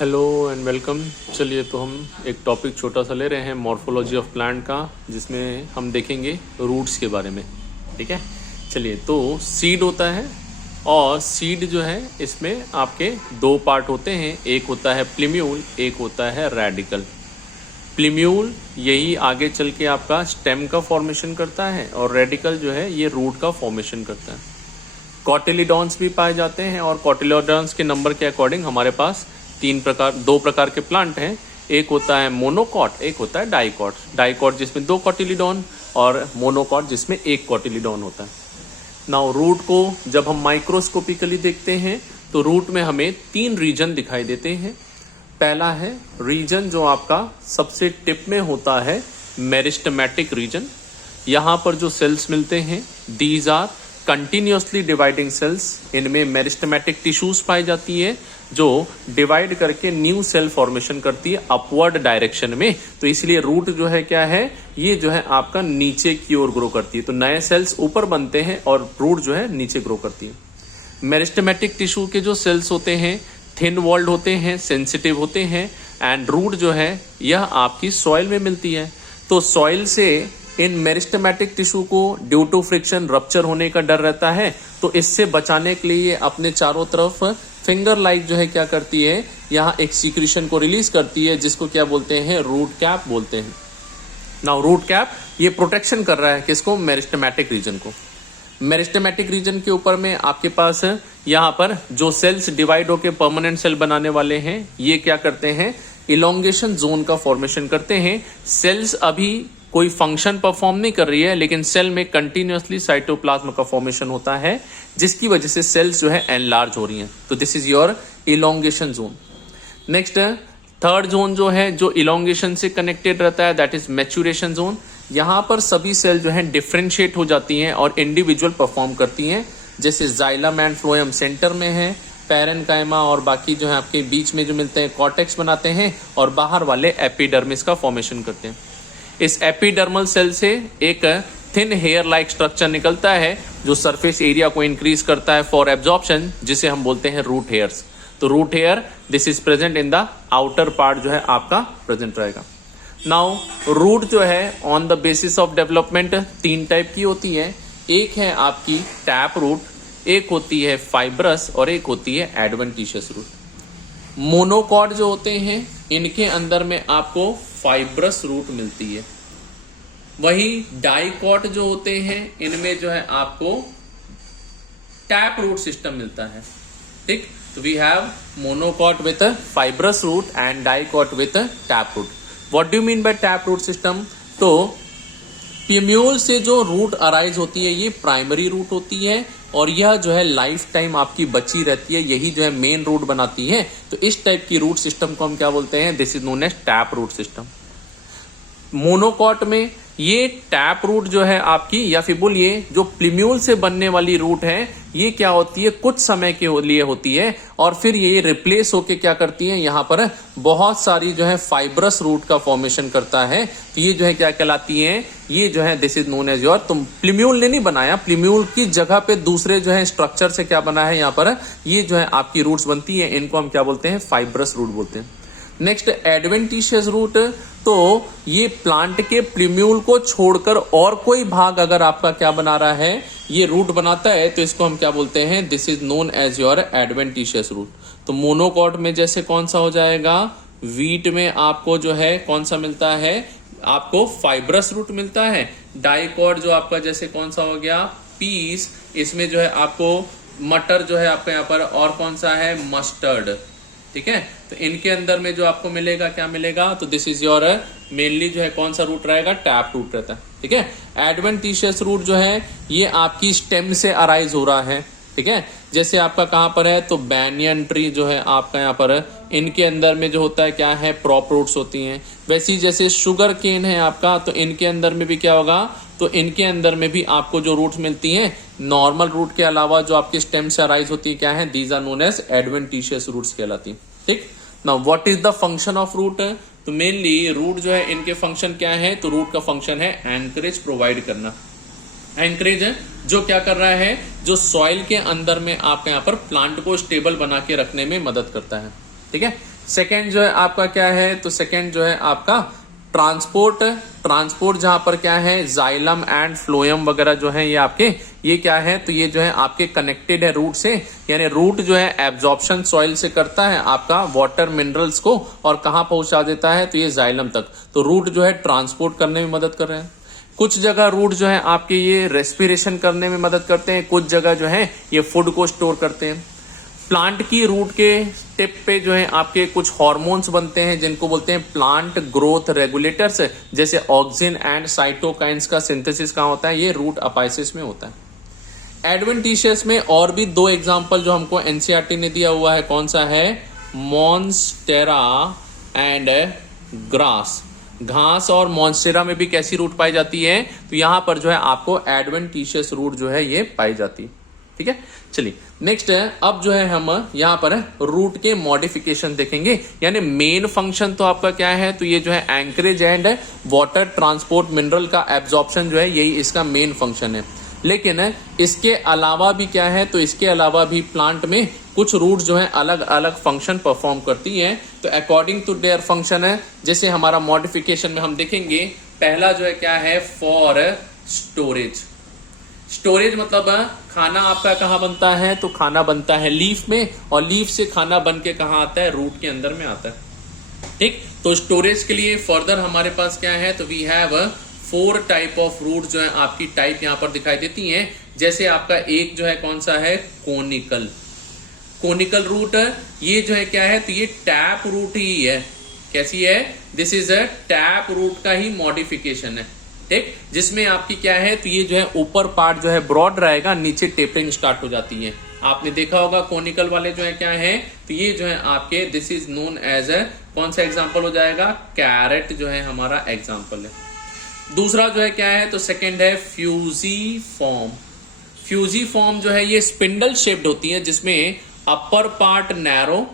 Hello and welcome. चलिए तो हम एक टॉपिक छोटा सा ले रहे हैं मॉर्फोलॉजी ऑफ प्लांट का, जिसमें हम देखेंगे रूट्स के बारे में। ठीक है, चलिए तो सीड होता है और सीड जो है इसमें आपके दो पार्ट होते हैं, एक होता है प्लीम्यूल, एक होता है रेडिकल। प्लीम्यूल यही आगे चल के आपका स्टेम का फॉर्मेशन करता है और रेडिकल जो है ये रूट का फॉर्मेशन करता है। कॉटिलीडॉन्स भी पाए जाते हैं और कॉटिलीडॉन्स के नंबर के अकॉर्डिंग हमारे पास दो प्रकार के प्लांट हैं। एक होता है मोनोकॉट, एक होता है डाइकॉट। डाइकॉट जिसमें दो कॉटिलीडॉन और मोनोकॉट जिसमें एक कॉटिलीडॉन होता है। नाउ रूट को जब हम माइक्रोस्कोपिकली देखते हैं तो रूट में हमें तीन रीजन दिखाई देते हैं। पहला है रीजन जो आपका सबसे टिप में होता है, मेरिस्टेमेटिक रीजन। यहाँ पर जो सेल्स मिलते हैं these are continuously dividing cells. इनमें मेरिस्टेमेटिक टिश्यूज पाई जाती है जो डिवाइड करके न्यू सेल फॉर्मेशन करती है अपवर्ड डायरेक्शन में। तो इसलिए रूट जो है क्या है, ये जो है आपका नीचे की ओर ग्रो करती है। तो नए सेल्स ऊपर बनते हैं और रूट जो है नीचे ग्रो करती है। मेरिस्टेमेटिक टिश्यू के जो सेल्स होते हैं थिन वॉल्ड होते हैं, सेंसिटिव होते हैं एंड रूट जो है यह आपकी सॉइल में मिलती है। तो सॉइल से इन मेरिस्टेमेटिक टिश्यू को ड्यू टू फ्रिक्शन रप्चर होने का डर रहता है। तो इससे बचाने के लिए अपने चारों तरफ फिंगर लाइक जो है क्या करती है, यहाँ एक सीक्रेशन को रिलीज करती है जिसको क्या बोलते हैं, रूट कैप बोलते हैं। नाउ रूट कैप ये प्रोटेक्शन कर रहा है किसको, मेरिस्टेमेटिक रीजन को। मेरिस्टेमेटिक रीजन के ऊपर में आपके पास यहाँ पर जो सेल्स डिवाइड होकर परमानेंट सेल बनाने वाले हैं ये क्या करते हैं, इलोंगेशन जोन का फॉर्मेशन करते हैं। सेल्स अभी कोई फंक्शन परफॉर्म नहीं कर रही है लेकिन सेल में कंटिन्यूअसली साइटोप्लाज्म का फॉर्मेशन होता है जिसकी वजह से सेल्स जो है एनलार्ज हो रही हैं। तो this is your elongation zone. Next third zone जो है जो इलोंगेशन से कनेक्टेड रहता है दैट इज मैच्योरेशन जोन। यहाँ पर सभी सेल जो है डिफ्रेंशिएट हो जाती हैं और इंडिविजुअल परफॉर्म करती हैं। जैसे जाइलम एंड फ्लोएम सेंटर में है, पैरेन्काइमा और बाकी जो है आपके बीच में जो मिलते हैं कॉर्टेक्स बनाते हैं और बाहर वाले एपिडर्मिस का फॉर्मेशन करते हैं। इस एपिडर्मल सेल से एक थिन हेयर लाइक स्ट्रक्चर निकलता है जो सरफेस एरिया को इंक्रीज करता है फॉर एब्जॉर्प्शन, जिसे हम बोलते हैं रूट हेयर्स। तो root hair this is present in the outer part जो है आपका प्रेजेंट रहेगा। नाउ रूट जो है on the basis of development तीन टाइप की होती है। एक है आपकी टैप रूट, एक होती है फाइब्रस और एक होती है एडवेंटिशियस रूट। मोनोकॉट जो होते हैं इनके अंदर में आपको फाइब्रस रूट मिलती है। वही डाइकॉट जो होते हैं इनमें जो है आपको टैप रूट सिस्टम मिलता है। ठीक, तो we have monocot with fibrous root and dicot with tap root. What do you mean by tap root system? तो प्लीम्यूल से जो रूट अराइज होती है ये प्राइमरी रूट होती है और यह जो है लाइफ टाइम आपकी बची रहती है, यही जो है मेन रूट बनाती है। तो इस टाइप की रूट सिस्टम को हम क्या बोलते हैं, this is known as tap root system. Monocot में ये टैप रूट जो है आपकी, या फिर बोलिए जो प्लीम्यूल से बनने वाली रूट है ये क्या होती है, कुछ समय के लिए होती है और फिर ये रिप्लेस होके क्या करती है, यहाँ पर बहुत सारी जो है फाइब्रस रूट का फॉर्मेशन करता है। तो ये जो है क्या कहलाती है, ये जो है this is known as your, तुम प्लीम्यूल ने नहीं बनाया, प्लीम्यूल की जगह पे दूसरे जो है स्ट्रक्चर से क्या बना है, यहाँ पर ये जो है आपकी रूट्स बनती है, इनको हम क्या बोलते हैं, फाइब्रस रूट बोलते हैं। नेक्स्ट एडवेंटिशियस रूट, तो ये प्लांट के प्लीम्यूल को छोड़कर और कोई भाग अगर आपका क्या बना रहा है, ये रूट बनाता है, तो इसको हम क्या बोलते हैं, this is known as your adventitious root. तो मोनोकॉट में जैसे कौन सा हो जाएगा, वीट में आपको जो है कौन सा मिलता है, आपको फाइब्रस रूट मिलता है। डाइकॉट जो आपका जैसे कौन सा हो गया, पीस, इसमें जो है आपको मटर जो है आपका यहाँ पर, और कौन सा है, मस्टर्ड। ठीक है, तो इनके अंदर में जो आपको मिलेगा क्या मिलेगा, तो दिस इज योर मेनली जो है कौन सा रूट रहेगा, टैप रूट रहता है। ठीक है, एडवेंटिशियस रूट जो है ये आपकी स्टेम से अराइज हो रहा है। ठीक है, जैसे आपका कहां पर है, तो बैनियन ट्री जो है आपका यहाँ पर, इनके अंदर में जो होता है क्या है, प्रॉप रूट्स होती हैं। वैसे ही जैसे शुगर केन है आपका, तो इनके अंदर में भी क्या होगा, तो इनके अंदर में भी आपको जो रूट्स मिलती हैं नॉर्मल रूट के अलावा जो आपके स्टेम से अराइज होती है क्या है, these are known as adventitious roots कहलाती है। ठीक, now what is the function of root? तो मेनली रूट जो है इनके फंक्शन क्या है, तो रूट का फंक्शन है एंकरेज प्रोवाइड करना। एंकरेज है जो क्या कर रहा है, जो सॉइल के अंदर में आपके यहाँ पर प्लांट को स्टेबल बना के रखने में मदद करता है। ठीक है, सेकेंड जो है आपका क्या है, तो सेकेंड जो है आपका ट्रांसपोर्ट जहां पर क्या है जाइलम एंड फ्लोएम वगैरह जो है ये आपके ये क्या है, तो ये जो है आपके कनेक्टेड है रूट से, यानी रूट जो है एब्जॉर्प्शन सॉइल से करता है आपका वाटर मिनरल्स को और कहां पहुंचा देता है, तो ये जाइलम तक। तो रूट जो है ट्रांसपोर्ट करने में मदद कर रहे हैं। कुछ जगह रूट जो है आपके ये रेस्पिरेशन करने में मदद करते हैं, कुछ जगह जो है ये फूड को स्टोर करते हैं। प्लांट की रूट के टिप पे जो है आपके कुछ हार्मोन्स बनते हैं जिनको बोलते हैं प्लांट ग्रोथ रेगुलेटर्स, जैसे ऑक्सिन एंड साइटोकाइंस का सिंथेसिस कहाँ होता है, ये रूट अपाइसिस में होता है। एडवेंटिशियस में और भी दो एग्जांपल जो हमको एनसीईआरटी ने दिया हुआ है, कौन सा है, मॉन्स्टेरा एंड ग्रास। घास और मॉन्स्टेरा में भी कैसी रूट पाई जाती है, तो यहां पर जो है आपको एडवेंटिशियस रूट जो है ये पाई जाती है। ठीक है, चलिए नेक्स्ट है, अब जो है हम यहां पर रूट के मॉडिफिकेशन देखेंगे। यानी मेन फंक्शन तो आपका क्या है, तो ये जो है anchorage and water transport, mineral का एब्जॉर्प्शन जो है यही इसका मेन फंक्शन है। लेकिन इसके अलावा भी क्या है, तो इसके अलावा भी प्लांट में कुछ रूट जो है अलग अलग फंक्शन परफॉर्म करती हैं। तो अकॉर्डिंग टू देयर फंक्शन है, जैसे हमारा मॉडिफिकेशन में हम देखेंगे, पहला जो है क्या है, फॉर स्टोरेज। स्टोरेज मतलब खाना आपका कहाँ बनता है, तो खाना बनता है लीफ में, और लीफ से खाना बन के कहाँ आता है, रूट के अंदर में आता है। ठीक, तो स्टोरेज के लिए फर्दर हमारे पास क्या है, तो we have 4 type of root जो है आपकी टाइप यहाँ पर दिखाई देती हैं। जैसे आपका एक जो है कौन सा है, कोनिकल रूट, ये जो है क्या है, तो ये टैप रूट ही है। कैसी है, this is a tap root का ही मॉडिफिकेशन है। ठीक, जिसमें आपकी क्या है, तो ये जो है ऊपर पार्ट जो है ब्रॉड रहेगा, नीचे टेपरिंग स्टार्ट हो जाती है। आपने देखा होगा कोनिकल वाले जो है क्या है, तो ये जो है आपके this is known as a, कौन सा एग्जांपल हो जाएगा, कैरेट जो है हमारा एग्जांपल है। दूसरा जो है क्या है, तो सेकंड है फ्यूजीफॉर्म। फ्यूजीफॉर्म जो है ये स्पिंडल शेप्ड होती है, जिसमें अपर पार्ट नैरो,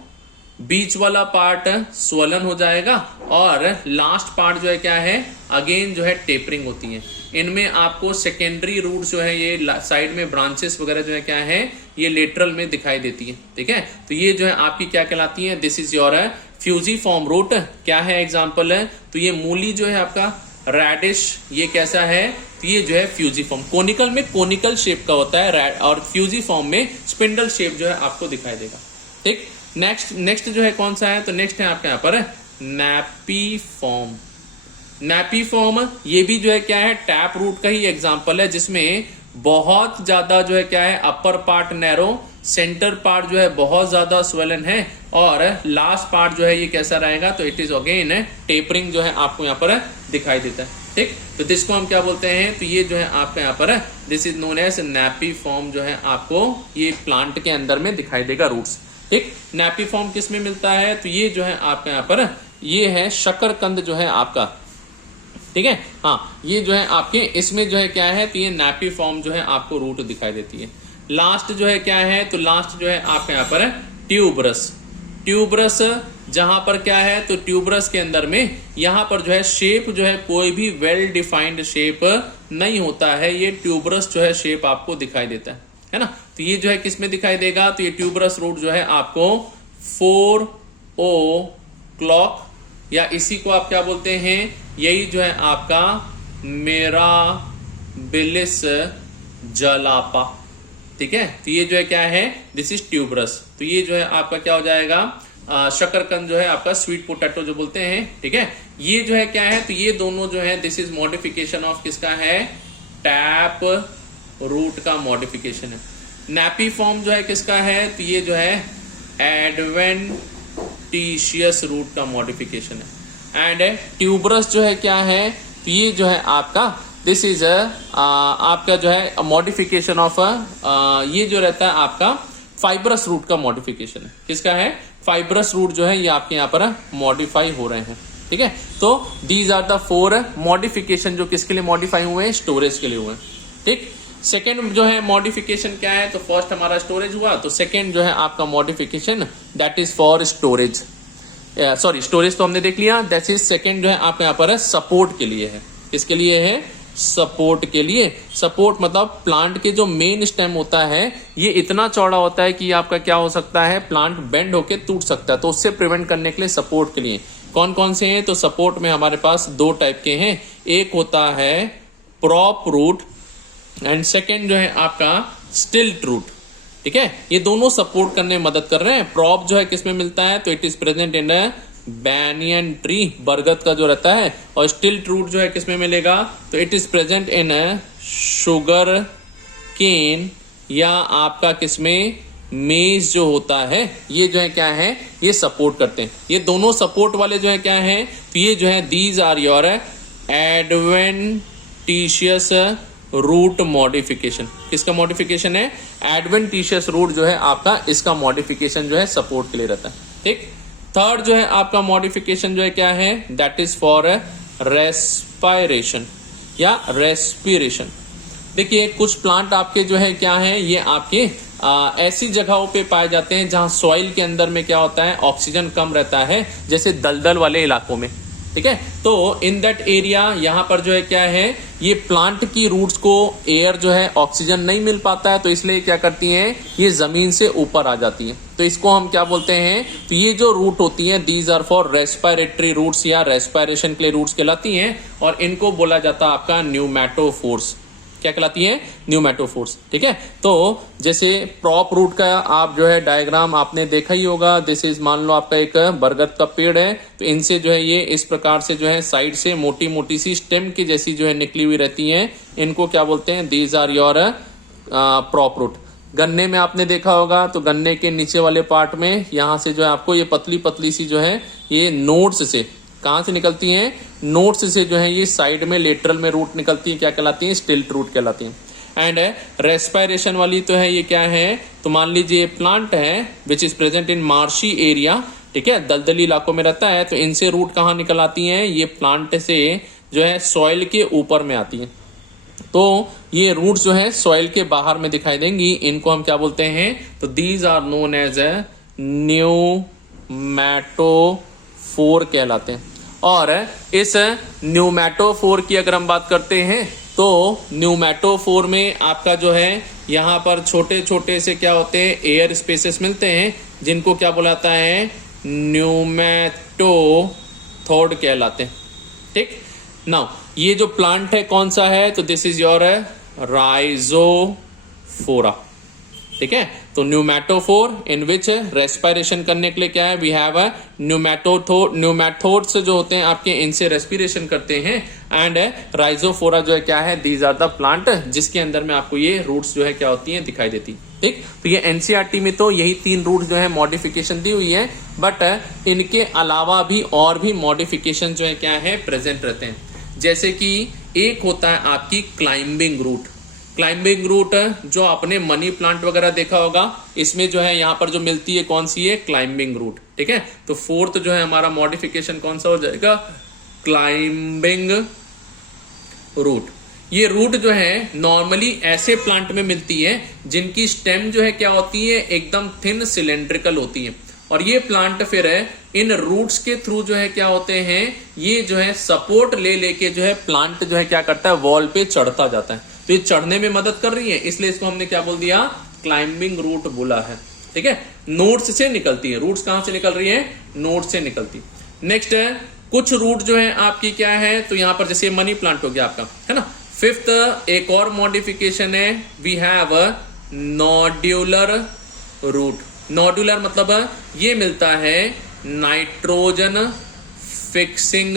बीच वाला पार्ट स्वलन हो जाएगा, और लास्ट पार्ट जो है क्या है, अगेन जो है टेपरिंग होती है। इनमें आपको सेकेंडरी रूट जो है ये साइड में ब्रांचेस वगैरह जो है क्या है, ये लेटरल में दिखाई देती है। ठीक है, तो ये जो है आपकी क्या कहलाती है, this is your fusiform root. क्या है एग्जांपल है, तो ये मूली जो है आपका रेडिश, ये कैसा है, तो ये जो है फ्यूजीफॉर्म। कोनिकल में कोनिकल शेप का होता है, और फ्यूजीफॉर्म में स्पिंडल शेप जो है आपको दिखाई देगा। ठीक, नेक्स्ट जो है कौन सा है, तो नेक्स्ट है आपके यहाँ पर नैपीफॉर्म। नैपीफॉर्म ये भी जो है क्या है, टैप रूट का ही एग्जांपल है, जिसमें बहुत ज्यादा जो है क्या है, upper part narrow, centre part जो है बहुत ज्यादा स्वेलन है, और लास्ट पार्ट जो है ये कैसा रहेगा, तो इट इज अगेन टेपरिंग जो है आपको यहाँ पर दिखाई देता है। ठीक, तो जिसको हम क्या बोलते हैं, तो ये जो है आपके यहाँ पर दिस इज नोन एज नैपीफॉर्म जो है आपको ये प्लांट के अंदर में दिखाई देगा रूट्स। ठीक, नैपीफॉर्म किस में मिलता है, तो ये जो है आपके यहाँ पर ये है शकरकंद जो है आपका। ठीक है, हाँ, ये जो है आपके इसमें जो है क्या है, तो ये नैपीफॉर्म जो है आपको रूट दिखाई देती है। लास्ट जो है क्या है, तो लास्ट जो है आपके यहाँ पर ट्यूबरस। ट्यूबरस जहां पर क्या है, तो ट्यूबरस के अंदर में यहां पर जो है शेप जो है कोई भी वेल डिफाइंड शेप नहीं होता है, ये ट्यूबरस जो है शेप आपको दिखाई देता है ना। तो ये जो है किस में दिखाई देगा, तो ये ट्यूबरस रूट जो है आपको 4O क्लॉक, या इसी को आप क्या बोलते हैं, यही जो है आपका मिराबिलिस जलापा। ठीक है, तो ये जो है क्या है, दिस इज ट्यूबरस। तो ये जो है आपका क्या हो जाएगा, शकरकंद जो है आपका स्वीट पोटैटो जो बोलते हैं। ठीक है, ये जो है क्या है, तो ये दोनों जो है दिस इज मॉडिफिकेशन ऑफ किसका है, टैप रूट का मॉडिफिकेशन है। नैपीफॉर्म जो है किसका है, तो ये जो है एडवेंटिशियस रूट का मॉडिफिकेशन है। एंड ट्यूबरस जो है क्या है, तो ये जो है आपका दिस इज आपका जो है मॉडिफिकेशन ऑफ ये जो रहता है आपका फाइब्रस रूट का मॉडिफिकेशन है। किसका है, फाइब्रस रूट जो है ये आपके यहाँ पर मॉडिफाई हो रहे हैं। ठीक है, तो दीज आर द 4 मॉडिफिकेशन जो किसके लिए मॉडिफाई हुए हैं, स्टोरेज के लिए हुए हैं। ठीक, सेकेंड जो है मॉडिफिकेशन क्या है, तो फर्स्ट हमारा स्टोरेज हुआ, तो सेकेंड जो है आपका modification that is for storage. Sorry, storage तो हमने देख लिया, दैट इज सेकेंड जो है आपके यहाँ पर सपोर्ट के लिए है। किसके लिए है, सपोर्ट के लिए। सपोर्ट मतलब प्लांट के जो मेन स्टेम होता है ये इतना चौड़ा होता है कि आपका क्या हो सकता है, प्लांट बेंड होके टूट सकता है, तो उससे प्रिवेंट करने के लिए सपोर्ट के लिए कौन कौन से हैं, तो सपोर्ट में हमारे पास दो टाइप के हैं, एक होता है प्रॉप रूट एंड सेकेंड जो है आपका स्टिल्ट रूट। ठीक है, ये दोनों सपोर्ट करने में मदद कर रहे हैं। प्रॉप जो है किसमें मिलता है, तो it is present in a banyan tree, बरगद का जो रहता है, और स्टिल्ट रूट जो है किसमें मिलेगा, तो it is present in a sugar cane या आपका किसमें मेज जो होता है, ये जो है क्या है, ये सपोर्ट करते हैं। ये दोनों सपोर्ट वाले जो है क्या है, तो ये जो है these are your adventitious root modification. किसका मॉडिफिकेशन है, एडवेंटिशियस रूट जो है आपका, इसका मॉडिफिकेशन जो है सपोर्ट के लिए रहता है। ठीक, थर्ड जो है आपका मॉडिफिकेशन जो है क्या है, दैट इज फॉर रेस्पायरेशन या रेस्पिरेशन। देखिए कुछ प्लांट आपके जो है क्या है, ये आपके ऐसी जगहों पे पाए जाते हैं जहां सॉइल के अंदर में क्या होता है, ऑक्सीजन कम रहता है, जैसे दलदल वाले इलाकों में। ठीक है, तो इन दैट एरिया यहां पर जो है क्या है, ये प्लांट की रूट्स को एयर जो है ऑक्सीजन नहीं मिल पाता है, तो इसलिए क्या करती हैं, ये जमीन से ऊपर आ जाती हैं। तो इसको हम क्या बोलते हैं, तो ये जो रूट होती हैं these are for respiratory roots या रेस्पिरेशन के लिए रूट्स कहलाती हैं, और इनको बोला जाता है आपका न्यूमैटोफोर्स। क्या कहलाती है, न्यूमैटोफोर्स। ठीक है, तो जैसे प्रॉप रूट का आप जो है डायग्राम आपने देखा ही होगा, दिस इज मान लो आपका एक बरगद का पेड़ है, तो इनसे जो है ये इस प्रकार से जो है साइड से मोटी मोटी सी स्टेम की जैसी जो है निकली हुई रहती हैं, इनको क्या बोलते हैं, these are your prop root. गन्ने में आपने देखा होगा, तो गन्ने के नीचे वाले पार्ट में यहां से जो है आपको ये पतली पतली सी जो है ये नोड्स से कहां से निकलती हैं, नोड्स से जो है ये साइड में लेटरल में रूट निकलती है, क्या कहलाती है, स्टिल्ट रूट कहलाती है। एंड रेस्पिरेशन वाली तो है ये क्या है, तो मान लीजिए प्लांट है which is present in marshy area, ठीक है, दलदली इलाकों में रहता है, तो इनसे रूट कहाँ निकल आती हैं, ये प्लांट से जो है सॉइल के ऊपर में आती है। तो ये रूट्स जो है सॉइल के बाहर में दिखाई देंगी, इनको हम क्या बोलते हैं, तो दीज आर नोन एज न्यूमैटोफोर कहलाते हैं। और इस न्यूमैटोफोर की अगर हम बात करते हैं, तो न्यूमैटोफोर में आपका जो है यहाँ पर छोटे छोटे से क्या होते हैं, एयर स्पेसेस मिलते हैं, जिनको क्या बुलाता है, न्यूमैटोथोड कहलाते हैं। ठीक, नाउ ये जो प्लांट है कौन सा है, तो दिस इज योर राइजोफोरा। ठीक है, तो न्यूमैटोफोर इन विच रेस्पिरेशन करने के लिए क्या है, वी हैव अ न्यूमैटोड्स जो होते हैं आपके, इनसे रेस्पिरेशन करते हैं। एंड राइजोफोरा जो है क्या है, दीज आर द प्लांट जिसके अंदर में आपको ये रूट्स जो है क्या होती हैं, दिखाई देती। ठीक, तो ये एनसीईआरटी में तो यही 3 रूट जो है मॉडिफिकेशन दी हुई है, बट इनके अलावा भी और भी मॉडिफिकेशन जो है क्या है, प्रेजेंट रहते हैं। जैसे कि एक होता है आपकी क्लाइंबिंग रूट। क्लाइंबिंग रूट जो आपने मनी प्लांट वगैरह देखा होगा, इसमें जो है यहाँ पर जो मिलती है कौन सी है, क्लाइंबिंग रूट। ठीक है, तो फोर्थ जो है हमारा मॉडिफिकेशन कौन सा हो जाएगा, क्लाइंबिंग रूट। ये रूट जो है नॉर्मली ऐसे प्लांट में मिलती है जिनकी स्टेम जो है क्या होती है, एकदम थिन सिलेंड्रिकल होती है, और ये प्लांट फिर इन रूट्स के थ्रू जो है क्या होते हैं, ये जो है सपोर्ट ले लेके जो है प्लांट जो है क्या करता है, वॉल पे चढ़ता जाता है। तो ये चढ़ने में मदद कर रही है, इसलिए इसको हमने क्या बोल दिया, क्लाइंबिंग रूट बोला है। ठीक है, नोड्स से निकलती है, रूट्स कहां से निकल रही है, नोड्स से निकलती। नेक्स्ट है कुछ रूट जो है आपकी क्या है, तो यहां पर जैसे मनी प्लांट हो गया आपका, है ना। फिफ्थ एक और मॉडिफिकेशन है, we have nodular root. Nodular मतलब ये मिलता है नाइट्रोजन फिक्सिंग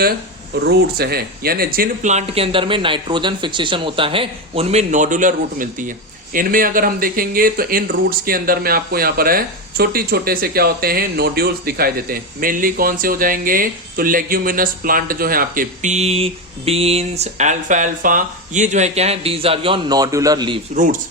रूट्स हैं, यानी जिन प्लांट के अंदर में नाइट्रोजन फिक्सेशन होता है उनमें नोडुलर रूट मिलती है। इनमें अगर हम देखेंगे तो इन रूट्स के अंदर में आपको यहाँ पर है छोटी छोटे से क्या होते हैं, नोड्यूल्स दिखाई देते हैं। मेनली कौन से हो जाएंगे, तो लेग्यूमिनस प्लांट जो है आपके, पी, बीन्स, अल्फा, ये जो है क्या है, these are your nodular leaves roots.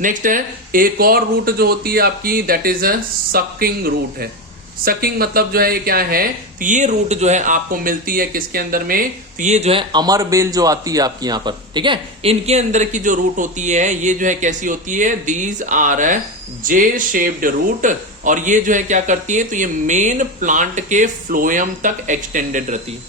Next है एक और रूट जो होती है आपकी, that is a sucking root है। सकिंग मतलब जो है ये क्या है, तो ये रूट जो है आपको मिलती है किसके अंदर में, तो ये जो है अमर बेल जो आती है आपकी यहाँ पर, ठीक है, इनके अंदर की जो रूट होती है ये जो है कैसी होती है, these are J shaped root, और ये जो है क्या करती है, तो ये मेन प्लांट के फ्लोएम तक एक्सटेंडेड रहती है।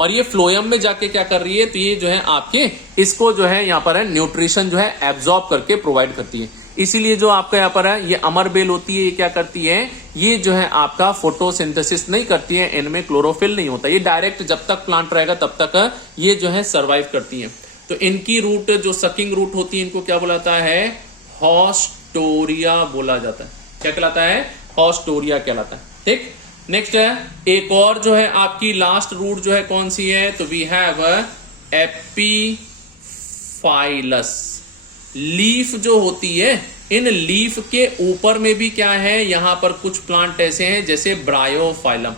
और ये फ्लोएम में जाके क्या कर रही है, तो ये जो है आपके इसको जो है यहाँ पर है न्यूट्रिशन जो है एब्जॉर्ब करके प्रोवाइड करती है। इसीलिए जो आपका यहाँ पर है ये अमर बेल होती है, ये क्या करती है, ये जो है आपका फोटोसिंथेसिस नहीं करती है, इनमें क्लोरोफिल नहीं होता, ये डायरेक्ट जब तक प्लांट रहेगा तब तक ये जो है सर्वाइव करती है। तो इनकी रूट जो सकिंग रूट होती है इनको क्या बोलाता है, हॉस्टोरिया बोला जाता है। क्या कहलाता है, हॉस्टोरिया कहलाता है। ठीक, नेक्स्ट है एक और जो है आपकी लास्ट रूट जो है कौन सी है, तो वी हैव एपीफाइलस। लीफ जो होती है, इन लीफ के ऊपर में भी क्या है, यहां पर कुछ प्लांट ऐसे हैं जैसे ब्रायोफाइलम।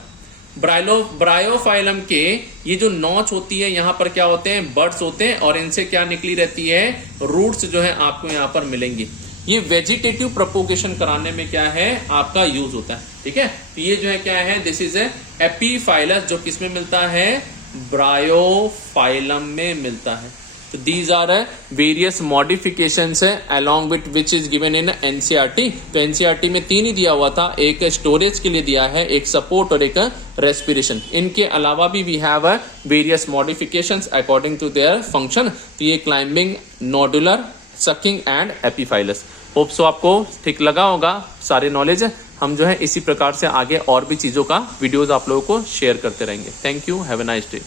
ब्रायोफाइलम के ये जो नॉच होती है यहां पर क्या होते हैं, बर्ड्स होते हैं, और इनसे क्या निकली रहती है, रूट्स जो है आपको यहां पर मिलेंगी। ये वेजिटेटिव प्रोपोगेशन कराने में क्या है आपका यूज होता है। ठीक है, तो ये जो है क्या है, दिस इज एपीफाइलस, जो किसमें मिलता है, ब्रायोफाइलम में मिलता है। तो दीज आर वेरियस मॉडिफिकेशंस है along with which is given in NCERT. तो एनसीईआरटी में 3 ही दिया हुआ था, एक स्टोरेज के लिए दिया है, एक सपोर्ट और एक रेस्पिरेशन। इनके अलावा भी we have various modifications according to their function. तो ये climbing, nodular, sucking and epiphyllous. Hope so आपको ठीक लगा होगा सारे नॉलेज। हम जो है इसी प्रकार से आगे और भी चीजों का वीडियोस आप लोगों को शेयर करते रहेंगे। Thank you, have a nice day.